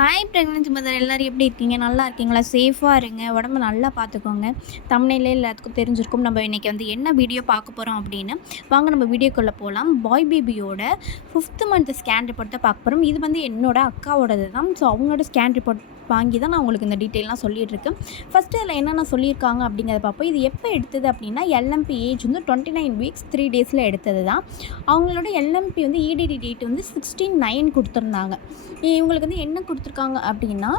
Hi pregnancy mother எல்லோரும் எப்படி இருக்கீங்க? நல்லா இருக்கீங்களா? சேஃபாக இருங்க, உடம்பு நல்லா பார்த்துக்கோங்க. தமிழ்நிலே எல்லாத்துக்கும் தெரிஞ்சிருக்கும் நம்ம இன்றைக்கி வந்து என்ன வீடியோ பார்க்க போகிறோம் அப்படின்னு. வாங்க நம்ம வீடியோக்குள்ளே போகலாம். பாய் பேபியோட 5th மந்த் ஸ்கேன் ரிப்போர்ட் தான் பார்க்க போகிறோம். இது வந்து என்னோட அக்காவோடது தான். ஸோ அவங்களோட ஸ்கேன் ரிப்போர்ட் வாங்கி தான் நான் உங்களுக்கு இந்த டீட்டெயிலாம் சொல்லிகிட்ருக்கேன். ஃபஸ்ட்டு அதில் என்னென்ன சொல்லியிருக்காங்க அப்படிங்கிறத பார்ப்போம். இது எப்போ எடுத்தது அப்படின்னா எல்எம்பி ஏஜ் வந்து 29 வீக்ஸ் 3 டேஸில் எடுத்தது தான். அவங்களோட எல்எம்பி வந்து இடிடி டேட் வந்து 16/9 கொடுத்துருந்தாங்க. இவங்களுக்கு வந்து என்ன கொடுத்துருக்காங்க அப்படின்னா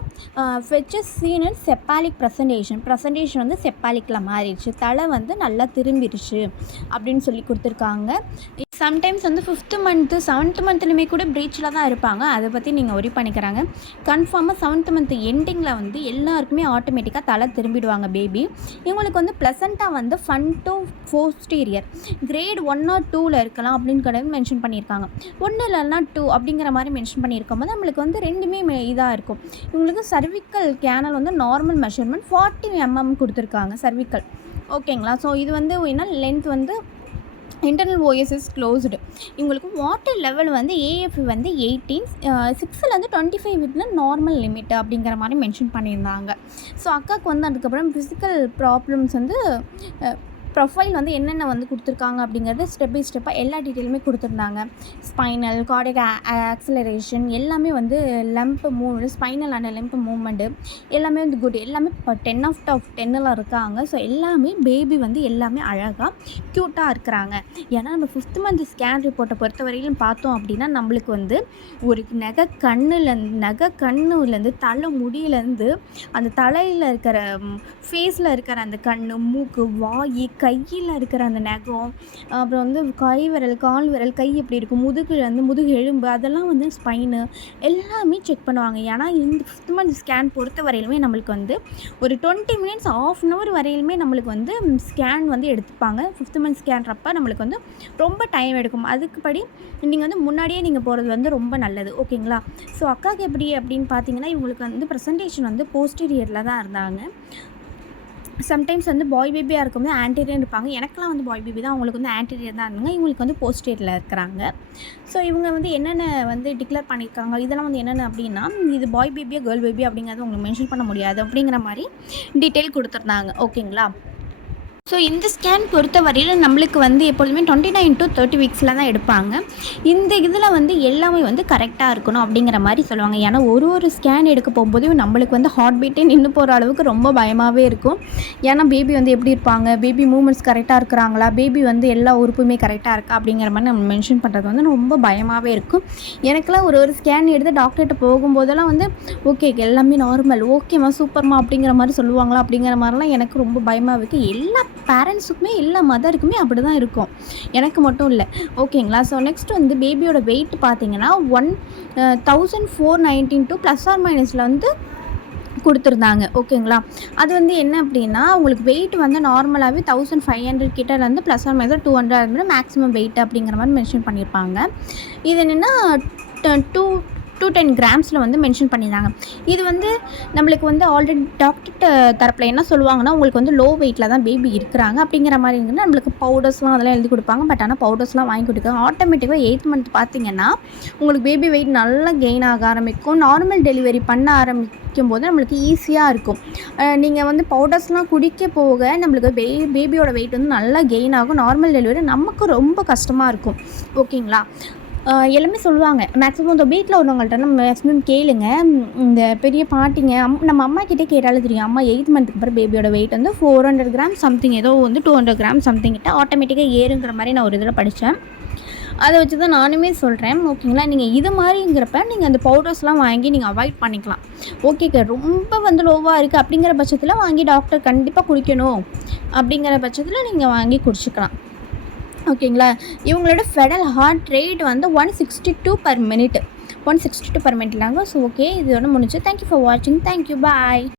ஃபெச்சஸ் சீன் அண்ட் செப்பாலிக் ப்ரெசன்டேஷன் வந்து செப்பாலிக்கில் மாறிடுச்சு, தலை வந்து நல்லா திரும்பிடுச்சு அப்படின்னு சொல்லி கொடுத்துருக்காங்க. சம்டைம்ஸ் வந்து 5th மந்த்து 7th மந்த்லையுமே கூட ப்ரீச்சில் தான் இருப்பாங்க. அதை பற்றி நீங்கள் ஒரி பண்ணிக்கிறாங்க. கன்ஃபார்மாக 7th மந்த் எண்டிங்கில் வந்து எல்லாருக்குமே ஆட்டோமேட்டிக்காக தலை திரும்பிடுவாங்க பேபி. இவங்களுக்கு வந்து ப்ளசண்ட்டாக வந்து front to posterior grade 1 or 2ல் இருக்கலாம் அப்படின்னு கூட மென்ஷன் பண்ணியிருக்காங்க. 1 இல்லைன்னா 2 அப்படிங்கிற மாதிரி மென்ஷன் பண்ணியிருக்கும் போது நம்மளுக்கு வந்து ரெண்டுமே இதாக இருக்கும். இவங்களுக்கு சர்விக்கல் கேனல் வந்து நார்மல் மெஷர்மெண்ட் 40 mm கொடுத்துருக்காங்க சர்விக்கல். ஓகேங்களா? ஸோ இது வந்து என்ன லென்த் வந்து இன்டர்னல் ஓஎஸ்எஸ் க்ளோஸ்டு. இவங்களுக்கு வாட்டர் லெவல் வந்து ஏஎஃப் வந்து 18, 6ல் வந்து 25 வித்னா நார்மல் லிமிட் அப்படிங்கிற மாதிரி மென்ஷன் பண்ணியிருந்தாங்க. ஸோ அக்காவுக்கு வந்து அதுக்கப்புறம் ஃபிசிக்கல் ப்ராப்ளம்ஸ் வந்து ப்ரொஃபைல் வந்து என்னென்ன வந்து கொடுத்துருக்காங்க அப்படிங்கிறது ஸ்டெப் பை ஸ்டெப்பாக எல்லா டீட்டெயிலுமே கொடுத்துருந்தாங்க. ஸ்பைனல் கார்டிக் ஆக்சலரேஷன் எல்லாமே வந்து லெம்ப் மூவ்மெண்ட், ஸ்பைனல் அண்ட் லெம்ப் மூவ்மெண்ட்டு எல்லாமே வந்து குட், எல்லாமே 10 out of 10ல் இருக்காங்க. ஸோ எல்லாமே பேபி வந்து எல்லாமே அழகாக க்யூட்டாக இருக்கிறாங்க. ஏன்னா நம்ம 5th மந்த் ஸ்கேன் ரிப்போர்ட்டை பொறுத்த வரையிலும் பார்த்தோம் அப்படின்னா நம்மளுக்கு வந்து ஒரு நகை கண்ணுலேருந்து தலை முடியிலேருந்து அந்த தலையில் இருக்கிற ஃபேஸில் இருக்கிற அந்த கண், மூக்கு, வாய், கையில் இருக்கிற அந்த நகம், அப்புறம் வந்து கை விரல், கால் விரல், கை எப்படி இருக்கும், முதுகு எலும்பு, அதெல்லாம் வந்து ஸ்பைனு எல்லாமே செக் பண்ணுவாங்க. ஏன்னா இந்த 5th மந்த் ஸ்கேன் பொறுத்த வரையிலுமே நம்மளுக்கு வந்து ஒரு 20 minutes 1/2 hour வரையிலுமே நம்மளுக்கு வந்து ஸ்கேன் வந்து எடுத்துப்பாங்க. 5th மந்த் ஸ்கேன்றப்போ நம்மளுக்கு வந்து ரொம்ப டைம் எடுக்கும். அதுக்குப்படி நீங்கள் வந்து முன்னாடியே நீங்கள் போகிறது வந்து ரொம்ப நல்லது. ஓகேங்களா? ஸோ அக்காவுக்கு எப்படி அப்படின்னு பார்த்தீங்கன்னா இவங்களுக்கு வந்து ப்ரெசன்டேஷன் வந்து போஸ்டீரியரில் தான் இருந்தாங்க. சம்டைம்ஸ் வந்து பாய் பேபியாக இருக்கும்போது ஆன்டீரியர் இருப்பாங்க. எனக்கெலாம் வந்து பாய் பேபி தான், அவங்களுக்கு வந்து ஆன்டீரியர் தான் இருந்தாங்க. இவங்களுக்கு வந்து போஸ்டீரியரில் இருக்கிறாங்க. ஸோ இவங்க வந்து என்னென்ன வந்து டிக்ளேர் பண்ணியிருக்காங்க, இதெல்லாம் வந்து என்னென்ன அப்படின்னா இது பாய் பேபியா கேர்ள் பேபி அப்படிங்கிறது உங்களுக்கு மென்ஷன் பண்ண முடியாது அப்படிங்கிற மாதிரி டீட்டெயில் கொடுத்துருந்தாங்க. ஓகேங்களா? ஸோ இந்த ஸ்கேன் பொறுத்த வரையில் நம்மளுக்கு வந்து எப்பொழுதுமே 29 to 30 வீக்ஸில் தான் எடுப்பாங்க. இந்த இதில் வந்து எல்லாமே வந்து கரெக்டாக இருக்கணும் அப்படிங்கிற மாதிரி சொல்லுவாங்க. ஏன்னா ஒரு ஸ்கேன் எடுக்க போகும்போது நம்மளுக்கு வந்து ஹார்ட் பீட்டே நின்று போகிற அளவுக்கு ரொம்ப பயமாகவே இருக்கும். ஏன்னா பேபி வந்து எப்படி இருப்பாங்க, பேபி மூமெண்ட்ஸ் கரெக்டாக இருக்கிறாங்களா, பேபி வந்து எல்லா உறுப்புமே கரெக்டாக இருக்கா அப்படிங்கிற மாதிரி நம்ம மென்ஷன் பண்ணுறது வந்து ரொம்ப பயமாகவே இருக்கும். எனக்கெல்லாம் ஒரு ஸ்கேன் எடுத்து டாக்டர்கிட்ட போகும்போதெல்லாம் வந்து ஓகே எல்லாமே நார்மல், ஓகேம்மா சூப்பர்மா அப்படிங்கிற மாதிரி சொல்லுவாங்களா அப்படிங்கிற மாதிரிலாம் எனக்கு ரொம்ப பயமாக இருக்குது. எல்லா பேரண்ட்ஸுக்குமே எல்லா மதருக்குமே அப்படி தான் இருக்கும், எனக்கு மட்டும் இல்லை. ஓகேங்களா? ஸோ நெக்ஸ்ட் வந்து பேபியோட வெயிட் பார்த்தீங்கன்னா 1492 ± வந்து கொடுத்துருந்தாங்க. ஓகேங்களா? அது வந்து என்ன அப்படின்னா உங்களுக்கு வெயிட் வந்து நார்மலாகவே 1500 கிட்டேருந்து ± 200 மேக்ஸிமம் வெயிட் அப்படிங்கிற மாதிரி மென்ஷன் பண்ணியிருப்பாங்க. இது என்னென்னா 210 grams வந்து மென்ஷன் பண்ணியிருந்தாங்க. இது வந்து நம்மளுக்கு வந்து ஆல்ரெடி டாக்டர் தரப்பில் என்ன சொல்லுவாங்கன்னா உங்களுக்கு வந்து லோ வெயிட்டில் தான் பேபி இருக்கிறாங்க அப்படிங்கிற மாதிரி இருந்துன்னா நம்மளுக்கு பவுடர்ஸ்லாம் அதெல்லாம் எழுதி கொடுப்பாங்க. பட் ஆனால் பவுடர்ஸ்லாம் வாங்கி கொடுக்காங்க. ஆட்டோமேட்டிக்காக 8th மந்த் பார்த்தீங்கன்னா உங்களுக்கு பேபி வெயிட் நல்லா கெயின் ஆக ஆரம்பிக்கும். நார்மல் டெலிவரி பண்ண ஆரம்பிக்கும் போது நம்மளுக்கு ஈஸியாக இருக்கும். நீங்கள் வந்து பவுடர்ஸ்லாம் குடிக்க போக நம்மளுக்கு பேபியோட வெயிட் வந்து நல்லா கெயின் ஆகும். நார்மல் டெலிவரி நமக்கு ரொம்ப கஷ்டமாக இருக்கும். ஓகேங்களா? எல்லாமே சொல்லுவாங்க. மேக்ஸிமம் இந்த வீட்டில் உள்ளவங்கள்ட்ட நம்ம மேக்ஸிமம் கேளுங்க. இந்த பெரிய பாட்டிங்க நம்ம அம்மா கிட்டே கேட்டாலே தெரியும். அம்மா 8th மந்த்துக்கு அப்புறம் பேபியோட வெயிட் வந்து 400 grams சம்திங், ஏதோ வந்து 200 grams சம்திங் கிட்ட ஆட்டோமேட்டிக்காக ஏறுங்கிற மாதிரி நான் ஒரு இதில் படித்தேன். அதை வச்சு தான் நானுமே சொல்கிறேன். ஓகேங்களா? நீங்கள் இது மாதிரிங்கிறப்ப நீங்கள் அந்த பவுடர்ஸ்லாம் வாங்கி நீங்கள் அவாய்ட் பண்ணிக்கலாம். ஓகேக்கா, ரொம்ப வந்து லோவாக இருக்குது அப்படிங்கிற பட்சத்தில் வாங்கி டாக்டர் கண்டிப்பாக குடிக்கணும் அப்படிங்கிற பட்சத்தில் நீங்கள் வாங்கி குடிச்சிக்கலாம். ஓகேங்களா? இவங்களோட ஃபெடல் ஹார்ட் ரேட் வந்து 162 per minute. 162 per minute லாங்க. ஸோ ஓகே, இதோட முடிஞ்சு. தேங்க்யூ ஃபார் வாட்சிங். தேங்க்யூ, பாய்.